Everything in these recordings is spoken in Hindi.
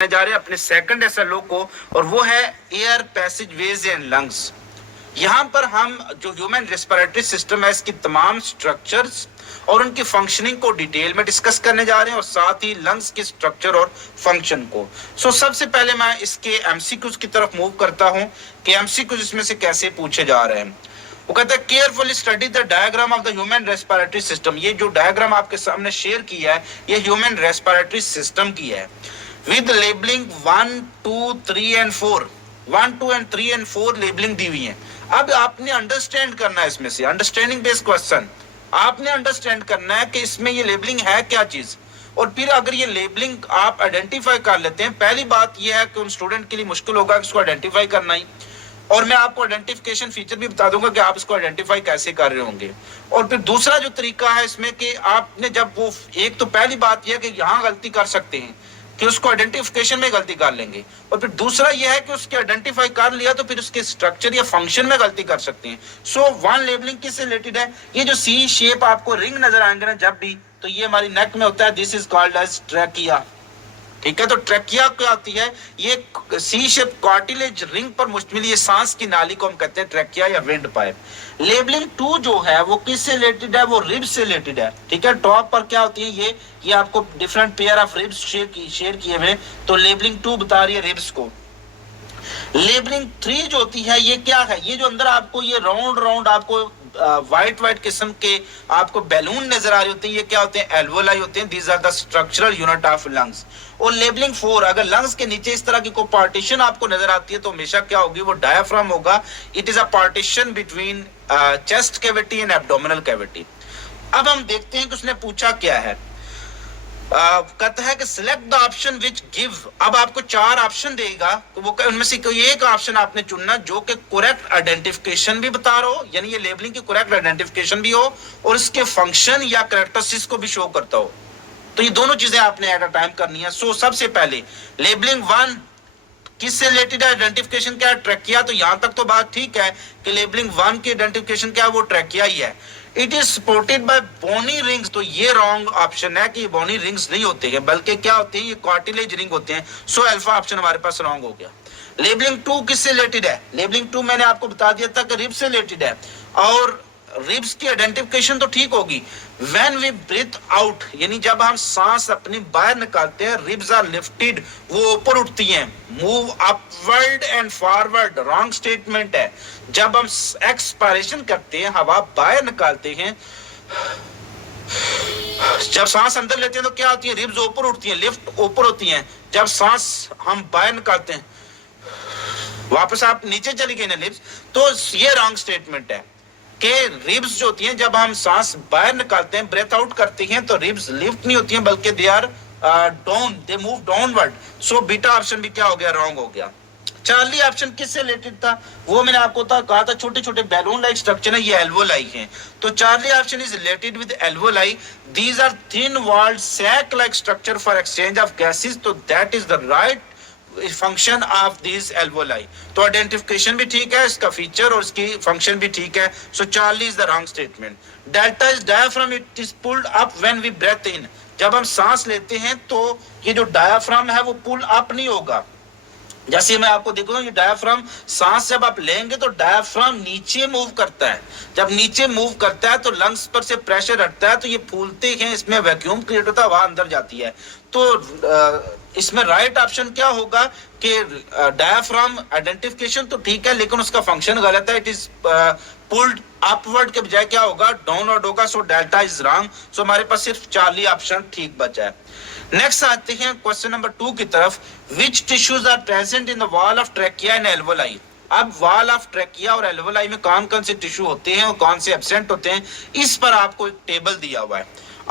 जा रहे हैं अपने सेकंड एसएलओ को, और वो है air passage ways and lungs. यहाँ पर हम जो ह्यूमन रेस्पिरेटरी सिस्टम है इसकी तमाम स्ट्रक्चर्स और उनकी फंक्शनिंग को डिटेल में डिस्कस करने जा रहे हैं, और साथ ही लंग्स की स्ट्रक्चर और फंक्शन को। सबसे पहले मैं इसके एमसीक्यूज की तरफ मूव करता हूँ कि एमसीक्यूज इसमें से कैसे पूछे जा रहे हैं। वो कहता है carefully study the diagram of the human respiratory system. ये जो डायग्राम आपके सामने शेयर किया है ये ह्यूमन रेस्पिरेटरी सिस्टम की है, with labelling 1, 2, 3 and 4। 1, 2 and 3 and 4 labelling दी हुई है। अब आपने अंडरस्टैंड करना है, इसमें से अंडरस्टैंडिंग बेस्ड क्वेश्चन आपने अंडरस्टैंड करना है कि इसमें ये लेबलिंग है क्या चीज, और फिर अगर ये लेबलिंग आप आइडेंटिफाई कर लेते हैं, पहली बात ये है कि उन स्टूडेंट के लिए मुश्किल होगा इसको आइडेंटिफाई करना ही, और मैं आपको आइडेंटिफिकेशन फीचर भी बता दूंगा कि आप इसको आइडेंटिफाई कैसे कर रहे होंगे। और फिर दूसरा जो तरीका है इसमें कि आपने जब वो एक तो पहली बात यह है कि यहाँ गलती कर सकते हैं कि उसको आइडेंटिफिकेशन में गलती कर लेंगे, और फिर दूसरा यह है कि उसके आइडेंटिफाई कर लिया तो फिर उसके स्ट्रक्चर या फंक्शन में गलती कर सकते हैं। वन लेबलिंग किससे रिलेटेड है? ये जो सी शेप आपको रिंग नजर आएंगे ना जब भी, तो ये हमारी नेक में होता है, this is called as trachea. ठीक है, तो ट्रैकिया क्या होती है? ये सी शेप कार्टिलेज रिंग पर मुश्तमिल ये सांस की नाली को हम कहते हैं ट्रैकिया या विंड पाइप। लेबलिंग 2 जो है वो किससे रिलेटेड है? वो रिब्स से रिलेटेड है। ठीक है, टॉप पर क्या होती है ये आपको different pair of ribs share किए हुए, तो लेबलिंग 2 बता रही है रिब्स को। लेबलिंग 3 जो होती है ये क्या है? ये जो अंदर आपको ये राउंड आपको व्हाइट किस्म के आपको बैलून नजर आ रहे होते हैं, ये क्या होते हैं? एल्वोलाई होते हैं। These are the structural unit of lungs. और लेबलिंग 4, अगर लंग्स के नीचे इस तरह की कोई पार्टीशन आपको नजर आती है तो हमेशा क्या होगी? वो डायाफ्राम होगा। It is a partition between chest cavity and abdominal cavity. अब हम देखते हैं कि उसने पूछा क्या है। कहता है कि select the option which give. अब आपको 4 ऑप्शन देगा, तो वो उनमें से कोई एक ऑप्शन आपने चुनना जो कि करेक्ट आइडेंटिफिकेशन भी बता रहा हो, यानी ये लेबलिंग की करेक्ट आइडेंटिफिकेशन भी हो और इसके फंक्शन या कैरेक्टरिस्टिक्स को भी शो करता हो। तो ये दोनों चीजें आपने एट अ टाइम करनी है। सबसे पहले लेबलिंग 1 किससे रिलेटेड है? आइडेंटिफिकेशन क्या है? ट्रैकिया। तो यहां तक तो बात ठीक है कि लेबलिंग 1 की आइडेंटिफिकेशन क्या है? वो ट्रैकिया ही है। It is supported by bony rings. तो ये रॉन्ग ऑप्शन है कि बोनी रिंग्स नहीं होते हैं, बल्कि क्या होते हैं? ये कार्टिलेज रिंग होते हैं। अल्फा ऑप्शन हमारे पास रॉन्ग हो गया। लेबलिंग 2 किससे रिलेटेड है? लेबलिंग 2 मैंने आपको बता दिया था कि रिब्स से रिलेटेड है, और रिब्स की आइडेंटिफिकेशन तो ठीक होगी। व्हेन वी ब्रीथ आउट, यानी जब हम सांस अपनी बाहर निकालते हैं, रिब्स आर लिफ्टेड, वो ऊपर उठती हैं। Move upward and forward, wrong statement है। जब हम एक्सपायरेशन करते हैं, हवा बाहर निकालते हैं, जब सांस अंदर लेते हैं तो क्या होती है? रिब्स ऊपर उठती हैं, लिफ्ट ऊपर होती हैं। जब सांस हम बाहर निकालते हैं, वापस आप नीचे चली गई ना लिप्स, तो ये रॉन्ग स्टेटमेंट है कि रिब्स जो होती हैं जब हम सांस बाहर निकालते हैं, ब्रेथ आउट करते हैं, तो रिब्स लिफ्ट नहीं होती हैं बल्कि they are down, they move downward. Beta option भी क्या हो गया? रॉन्ग हो गया। चार्ली ऑप्शन किससे रिलेटेड था? वो मैंने आपको कहा था छोटे छोटे बैलून लाइक स्ट्रक्चर है, ये एल्वोलाई है। तो Charlie option is related with alveoli. These are thin walled sac like structure for exchange of gases. तो that is the right function of this alveoli. तो आइडेंटिफिकेशन भी ठीक है, इसका फीचर और इसकी फंक्शन भी ठीक है। Charlie is the wrong statement. Delta is diaphragm, it is pulled up when we breathe in. जब हम सांस लेते हैं तो ये जो डायाफ्राम है वो पुल अप नहीं होगा। जैसे मैं आपको देखूंगा ये डायाफ्राम, सांस जब आप लेंगे तो डायाफ्राम नीचे मूव करता है। जब नीचे मूव करता है तो लंग्स पर से प्रेशर हटता है, तो ये फूलते हैं, इसमें वैक्यूम क्रिएट होता है, हवा अंदर जाती है। तो इसमें राइट ऑप्शन क्या होगा कि डायाफ्राम आइडेंटिफिकेशन तो ठीक है लेकिन उसका फंक्शन गलत है। इट इज पुल्ड अपवर्ड के बजाय क्या होगा? डाउनवर्ड होगा। Delta is wrong. हमारे पास सिर्फ चार्ली ऑप्शन ठीक बचा है। नेक्स्ट आते हैं क्वेश्चन नंबर 2 की तरफ। Which tissues are present in the wall of trachea and alveoli. अब वॉल ऑफ ट्रैकिया और एल्वोलाई में कौन कौन से टिश्यू होते हैं और कौन से एब्सेंट होते हैं, इस पर आपको एक टेबल दिया हुआ है।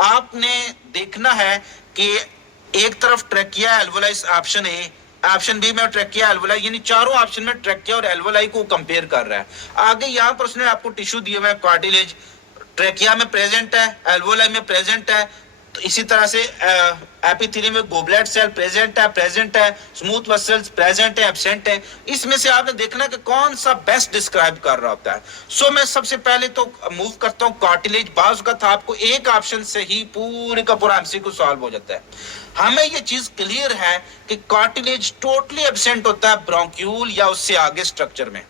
आपने देखना है कि एक तरफ trachea alveoli option A, option B में ट्रैकिया एल्वोलाई, यानी चारों ऑप्शन में ट्रैकिया और एल्वोलाई को कंपेयर कर रहा है। आगे यहाँ पर उसने आपको टिश्यू दिए हुए हैं, कार्टिलेज ट्रैकिया में प्रेजेंट है, एल्वोलाई में प्रेजेंट है। तो इसी तरह से एपिथेलियम में गोबलेट सेल प्रेजेंट है, स्मूथ मसल्स प्रेजेंट है, एब्सेंट है। इसमें से आपने देखना कि कौन सा बेस्ट डिस्क्राइब कर रहा होता है। मैं सबसे पहले तो मूव करता हूँ कार्टिलेज। बाज का था आपको एक ऑप्शन से ही पूरे का पूरा एमसीक्यू सॉल्व हो जाता है। हमें ये चीज क्लियर है कि कार्टिलेज टोटली एब्सेंट होता है ब्रोंक्यूल या उससे आगे स्ट्रक्चर में।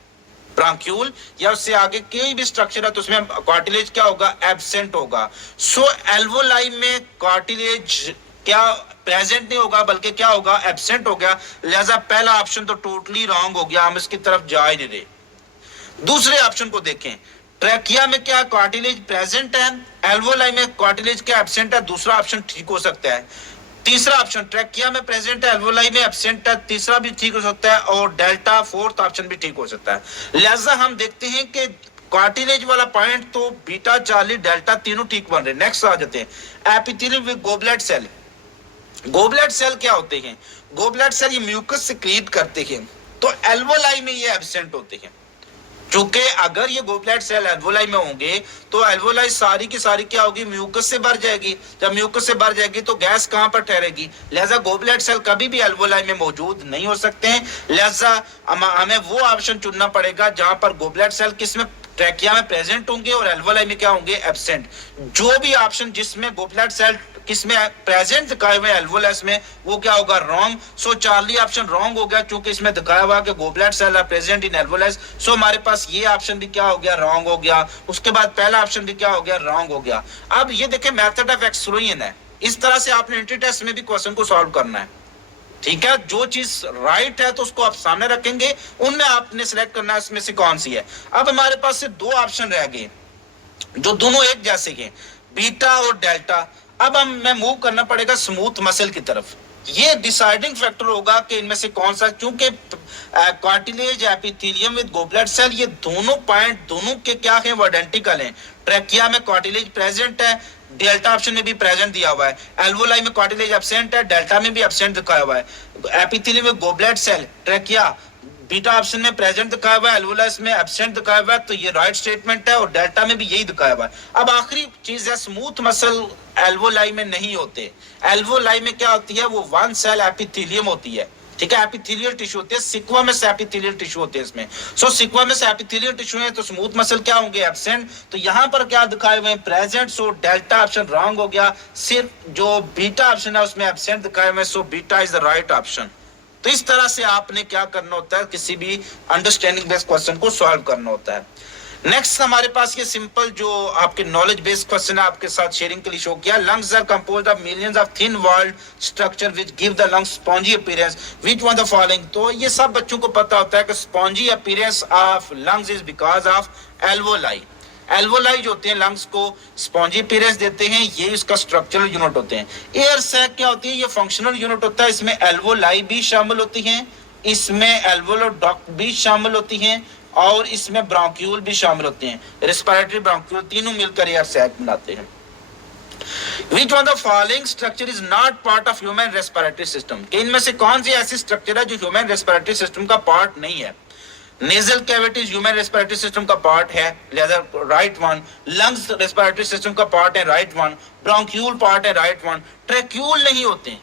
ब्रोंक्यूल या उससे आगे कोई भी स्ट्रक्चर है तो उसमें कार्टिलेज क्या होगा, एब्सेंट होगा। सो एल्वोलाई में कार्टिलेज क्या प्रेजेंट नहीं होगा बल्कि क्या होगा, एब्सेंट हो गया। लिहाजा पहला ऑप्शन तो टोटली रॉन्ग हो गया, हम इसकी तरफ जा ही नहीं रहे। दूसरे ऑप्शन को देखें, ट्रैकिया में क्या कार्टिलेज प्रेजेंट है, एल्वोलाई में कार्टिलेज क्या एब्सेंट है, दूसरा ऑप्शन ठीक हो सकता है। तीसरा ऑप्शन ट्रैकिया में प्रेजेंट है, एल्वोलाई में एब्सेंट है, तीसरा भी ठीक हो सकता है, और डेल्टा फोर्थ ऑप्शन भी ठीक हो सकता है। लिहाजा हम देखते हैं कि कार्टिलेज वाला पॉइंट तो बीटा, चार्ली, डेल्टा तीनों ठीक बन रहे हैं। नेक्स्ट आ जाते हैं epithelium with goblet cell. Goblet cell क्या होते हैं, गोबलेट सेल ये म्यूकस सिक्रीट करते हैं, तो एल्वोलाई में ये एब्सेंट होते हैं। चूंकि अगर ये गोबलेट सेल एल्वोलाई में होंगे तो एल्वोलाई सारी की सारी क्या होगी, म्यूकस से भर जाएगी। जब म्यूकस से भर जाएगी तो गैस कहां पर ठहरेगी, लिहाजा गोबलेट सेल कभी भी एल्वोलाई में मौजूद नहीं हो सकते हैं। लिहाजा हमें वो ऑप्शन चुनना पड़ेगा जहां पर गोबलेट सेल किसमें, ट्रैकिया में प्रेजेंट होंगे और एल्वोलाई में क्या होंगे, एब्सेंट। जो भी ऑप्शन जिसमें गोबलेट सेल किसमें प्रेजेंट दिखाए हुए एल्वोलस में, वो क्या होगा, wrong. So Charlie option wrong हो गया क्योंकि इसमें दिखाया हुआ कि goblet cell are present in alveolus. So हमारे पास ये ऑप्शन भी क्या हो गया, रॉन्ग हो गया। उसके बाद पहला ऑप्शन भी क्या हो गया, रॉन्ग हो गया। अब ये देखें मेथड ऑफ एक्सक्लूजन है, इस तरह से आपने एंट्री टेस्ट में भी क्वेश्चन को सॉल्व करना है। ठीक है, जो चीज राइट है तो उसको आप सामने रखेंगे, उनमें आपने सिलेक्ट करना है इसमें से कौन सी है। अब हमारे पास से दो ऑप्शन रह गए जो दोनों एक जैसे हैं, बीटा और डेल्टा। अब हमें मूव करना पड़ेगा स्मूथ मसल की तरफ। ये डिसाइडिंग फैक्टर होगा कि इनमें से कौन सा, क्योंकि cartilage, epithelium with goblet cell, ये दोनों पॉइंट दोनों के क्या हैं, वो आइडेंटिकल हैं। ट्रैकिया में कार्टिलेज प्रेजेंट है, डेल्टा ऑप्शन में भी प्रेजेंट दिया हुआ है। एल्वोलाई में कार्टिलेज एब्सेंट है, डेल्टा में भी एब्सेंट दिखाया हुआ है। एपिथेलियम में goblet cell, trachea, beta option में प्रेजेंट दिखाया हुआ है, एल्वोलस में एब्सेंट दिखाया हुआ है, तो ये राइट स्टेटमेंट है। और डेल्टा में भी यही दिखाया हुआ है। अब आखिरी चीज है, स्मूथ मसल एल्वोलाई में नहीं होते। एल्वोलाई में क्या होती है, वो वन सेल एपिथेलियम होती है। ठीक है, एपिथेलियल टिश्यू होते हैं, सिक्वामस एपिथेलियल टिश्यू होते हैं इसमें। सो सिक्वामस एपिथेलियल टिश्यू है तो स्मूथ मसल क्या होंगे, एब्सेंट। तो यहां पर क्या दिखाए हुए हैं, present. So delta option wrong हो गया, सिर्फ जो बीटा ऑप्शन है उसमें एब्सेंट दिखाए हुए। So beta is the right option. तो इस तरह से आपने क्या करना होता है, किसी भी अंडरस्टैंडिंग बेस्ड क्वेश्चन को सॉल्व करना होता है। नेक्स्ट हमारे पास ये सिंपल जो आपके नॉलेज बेस्ड क्वेश्चन है आपके साथ शेयरिंग के लिए शो किया। Lungs are composed of millions of thin walled structure which give the lungs spongy appearance, which one the following. तो ये सब बच्चों को पता होता है कि spongy appearance of lungs is because of alveoli. Alveoli जो होते हैं लंग्स को स्पॉन्जी अपीयरेंस देते हैं, ये इसका स्ट्रक्चरल यूनिट होते हैं। एयर सैक क्या होती है, ये फंक्शनल यूनिट होता है, इसमें एल्वोलाई भी शामिल होती हैं, इसमें एल्वोलोडक्ट भी शामिल होती हैं, और इसमें ब्रोंक्यूल भी शामिल होते हैं। रेस्पिरेटरी, ब्रोंक्यूल तीनों मिलकर एयर सैक बनाते हैं। Which one of the following structure is not part of human respiratory system? कि इनमें से कौन सी ऐसी स्ट्रक्चर है जो ह्यूमन रेस्पिरेटरी सिस्टम का पार्ट नहीं है। Nasal cavity human respiratory system का पार्ट है, लिहाजा right one. Lungs respiratory system का पार्ट है, राइट वन। ब्रोंक्यूल पार्ट है, राइट वन। ट्रैक्यूल नहीं होते हैं।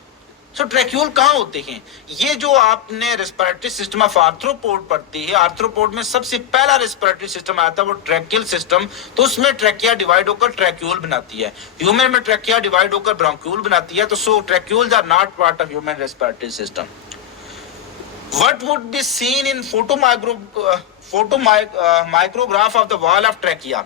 सो ट्रैक्यूल कहाँ होते हैं, ये जो आपने रेस्पिरेटरी सिस्टम ऑफ आर्थ्रोपोड पढ़ती है, आर्थ्रोपोड में सबसे पहला रेस्पिरेटरी सिस्टम आता है वो ट्रैकियल सिस्टम। तो उसमें ट्रैकिया डिवाइड होकर ट्रैक्यूल बनाती है, ह्यूमन में ट्रैकिया डिवाइड होकर ब्रोंक्यूल बनाती है। तो so tracheoles are not part of human respiratory system. What would be seen in micrograph of the wall of trachea?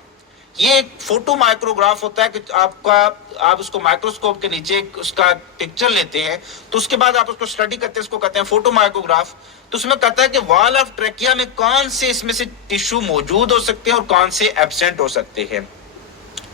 ये एक फोटो माइक्रोग्राफ होता है कि आप उसको माइक्रोस्कोप के नीचे उसका पिक्चर लेते हैं, तो उसके बाद आप उसको स्टडी करते हैं, उसको कहते हैं फोटो माइक्रोग्राफ। तो उसमें कहता है कि वॉल ऑफ ट्रैकिया में कौन से इसमें से टिश्यू मौजूद हो सकते हैं और कौन से एब्सेंट हो सकते हैं।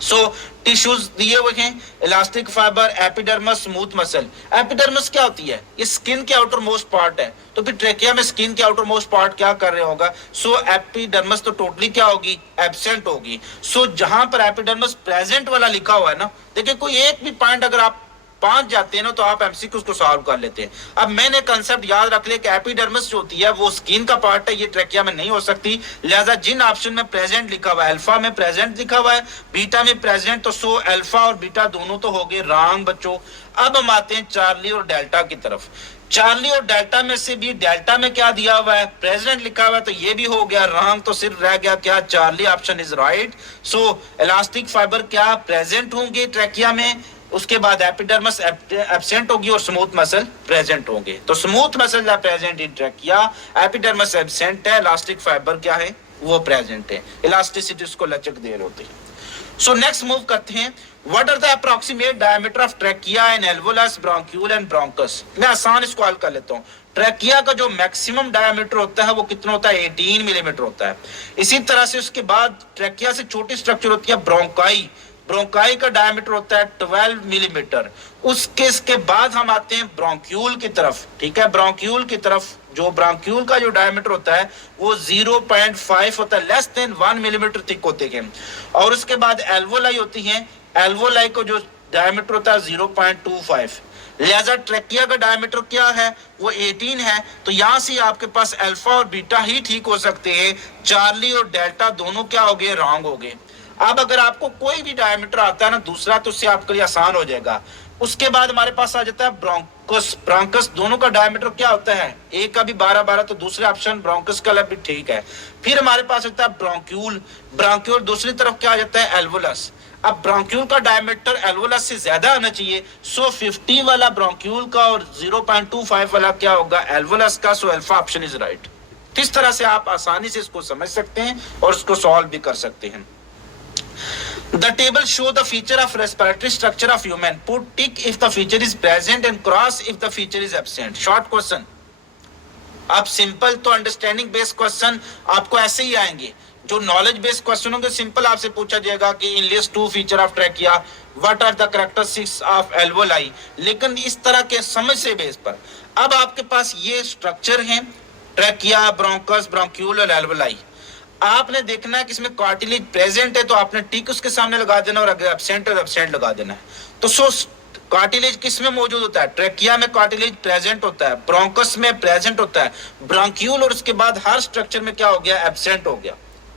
सो टिश्यूज दिए हुए हैं, elastic fibre, epidermis, smooth muscle. Epidermis क्या होती है, ये स्किन के आउटर मोस्ट पार्ट है। तो फिर ट्रैकिया में स्किन के आउटर मोस्ट पार्ट क्या कर रहे होगा, सो एपिडर्मस तो टोटली क्या होगी, एब्सेंट होगी। सो जहां पर एपिडर्मस प्रेजेंट वाला लिखा हुआ है ना, देखिए कोई एक भी पॉइंट अगर आप पहुंच जाते हैं ना तो आप एमसीक्यू को सॉल्व कर लेते हैं। अब मैंने कंसेप्ट याद रख लिया कि एपिडर्मिस जो होती है वो स्किन का पार्ट है, ये ट्रैकिया में नहीं हो सकती। लिहाजा जिन ऑप्शन में प्रेजेंट लिखा हुआ है, अल्फा में प्रेजेंट लिखा हुआ है, बीटा में प्रेजेंट, तो सो अल्फा और बीटा दोनों तो हो गए रॉन्ग बच्चों। अब हम आते हैं चार्ली और डेल्टा की तरफ। चार्ली और डेल्टा में से भी डेल्टा में क्या दिया हुआ है, प्रेजेंट लिखा हुआ है, तो ये भी हो गया रॉन्ग। तो सिर्फ रह गया क्या, Charlie option is right. So elastic fibre क्या प्रेजेंट होंगे ट्रैकिया में, उसके बाद एपिडर्मिस एब्सेंट होगी और स्मूथ मसल प्रेजेंट होंगे। तो स्मूथ मसल या present in trachea, epidermis absent है, इलास्टिक फाइबर क्या है वो प्रेजेंट है, इलास्टिसिटी उसको लचक देर होती है। सो नेक्स्ट मूव करते हैं, what are the approximate diameter of trachea and alveolus, bronchiole and bronchus. मैं आसान इसको हल कर लेता हूँ। ट्रैकिया का जो मैक्सिमम डायमीटर होता है वो कितना होता है, 18 मिलीमीटर होता है। इसी तरह से उसके बाद ट्रैकिया से छोटी स्ट्रक्चर होती है ब्रोंकाई, ब्रोंकाई का डायमीटर होता है 12 मिलीमीटर। इसके बाद हम आते हैं ब्रोंक्यूल की तरफ, ठीक है, ब्रोंक्यूल की तरफ। जो ब्रोंक्यूल का जो डायमीटर होता है वो 0.5 होता है, लेस देन 1 मिलीमीटर थिक होते हैं। और उसके बाद एल्वोलाई होती है, एल्वोलाई को जो डायमीटर होता है 0.25। लिहाजा ट्रैकिया का डायमीटर क्या है वो 18 है। तो यहां से आपके पास अल्फा और बीटा ही ठीक हो सकते हैं, चार्ली और डेल्टा दोनों क्या हो गए, रॉन्ग हो गए। अब अगर आपको कोई भी डायमीटर आता है ना दूसरा, तो उससे आपके लिए आसान हो जाएगा। उसके बाद हमारे पास आ जाता है ब्रोंकस, ब्रोंकस दोनों का डायमीटर क्या होता है, एक का भी 12-12, तो दूसरे ऑप्शन ब्रोंकस का भी ठीक है। फिर हमारे पास आता है ब्रोंक्यूल, ब्रोंक्यूल दूसरी तरफ क्या आ जाता है, एल्वोलस। अब ब्रोंक्यूल का डायमीटर एल्वोलस से ज्यादा आना चाहिए, सो 50 वाला ब्रोंक्यूल का और 0.25 वाला क्या होगा, एल्वोलस का। So alpha option is right. इस तरह से आप आसानी से इसको समझ सकते हैं और इसको सॉल्व भी कर सकते हैं। The table show the feature of respiratory structure of human. Put tick if the feature is present and cross if the feature is absent. Short question. अब सिंपल तो अंडरस्टैंडिंग बेस्ड क्वेश्चन आपको ऐसे ही आएंगे। जो नॉलेज बेस्ड क्वेश्चन होंगे सिंपल आपसे पूछा जाएगा कि इन list 2 feature of trachea, what are the characteristics of alveoli, लेकिन इस तरह के समझ से बेस पर। अब आपके पास ये स्ट्रक्चर है, ट्रैकिया, ब्रोंकस, ब्रोंक्यूल और एल्वोलाई। आपने देखना है कि इसमें कार्टिलेज प्रेजेंट है तो आपने टिक उसके सामने लगा देना, और अगर एब्सेंट है तो एब्सेंट लगा देना है। तो सो कार्टिलेज किस में मौजूद होता है, ट्रैकिया में कार्टिलेज प्रेजेंट होता है, ब्रोंकस में प्रेजेंट होता है, ब्रोंक्यूल और उसके बाद हर स्ट्रक्चर में क्या हो गया, एब्सेंट हो गया।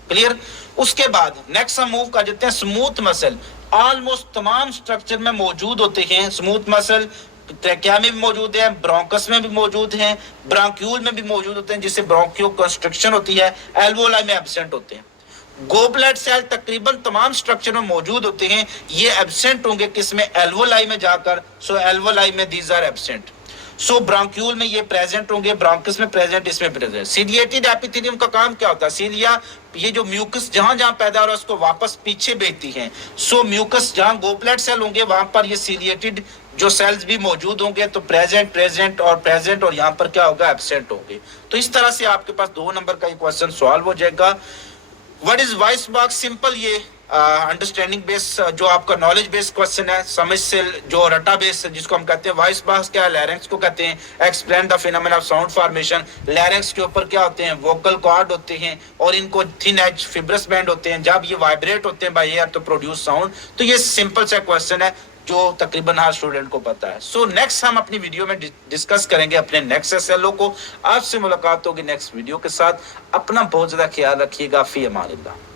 क्लियर। उसके बाद नेक्स्ट हम मूव कर जाते हैं स्मूथ मसल। ऑलमोस्ट तमाम स्ट्रक्चर में मौजूद होते हैं स्मूथ मसल, ट्रैकिया में भी मौजूद है, ब्रोंकस में भी मौजूद हैं, ब्रोंक्यूल में भी मौजूद होते हैं जिससे ब्रोंकियो कंस्ट्रक्शन होती है, एल्वोलाई में एब्सेंट होते हैं। गोबलेट सेल तकरीबन तमाम स्ट्रक्चर में मौजूद होते हैं, ये एब्सेंट होंगे किसमें, एल्वोलाई में जाकर। सो एल्वोलाई में these are absent. So bronchiole में ये प्रेजेंट होंगे, ब्रोंकस में प्रेजेंट, इसमें प्रेजेंट। सीलिएटेड एपिथेलियम का काम क्या होता है, सीलिया ये जो म्यूकस जहां जहां पैदा हो रहा है उसको वापस पीछे भेजती है। सो म्यूकस जहां गोबलेट सेल होंगे वहां पर ये सीलिएटेड जो सेल्स भी मौजूद होंगे, तो प्रेजेंट, प्रेजेंट और प्रेजेंट, और यहाँ पर क्या होगा, एब्सेंट होंगे। तो इस तरह से आपके पास 2 नंबर का क्वेश्चन सॉल्व हो जाएगा। What is voice box, simple ये अंडरस्टैंडिंग बेस्ड जो आपका नॉलेज बेस्ड क्वेश्चन है, समझ से जो रटा बेस्ड जिसको हम कहते हैं। वॉइस बॉक्स क्या है, लैरिंक्स को कहते हैं। Explain the phenomena of sound formation. Larynx के ऊपर क्या होते हैं, वोकल कॉर्ड होते हैं और इनको थिन एज फिब्रस बैंड होते हैं। जब ये वाइब्रेट होते हैं बाय एयर तो प्रोड्यूस साउंड। तो ये सिंपल सा क्वेश्चन है जो तकरीबन हर स्टूडेंट को पता है। सो नेक्स्ट हम अपनी वीडियो में डिस्कस करेंगे अपने नेक्स्ट एसएलओ को। आपसे मुलाकात होगी नेक्स्ट वीडियो के साथ। अपना बहुत ज्यादा ख्याल रखिएगा। फी अमान अल्लाह।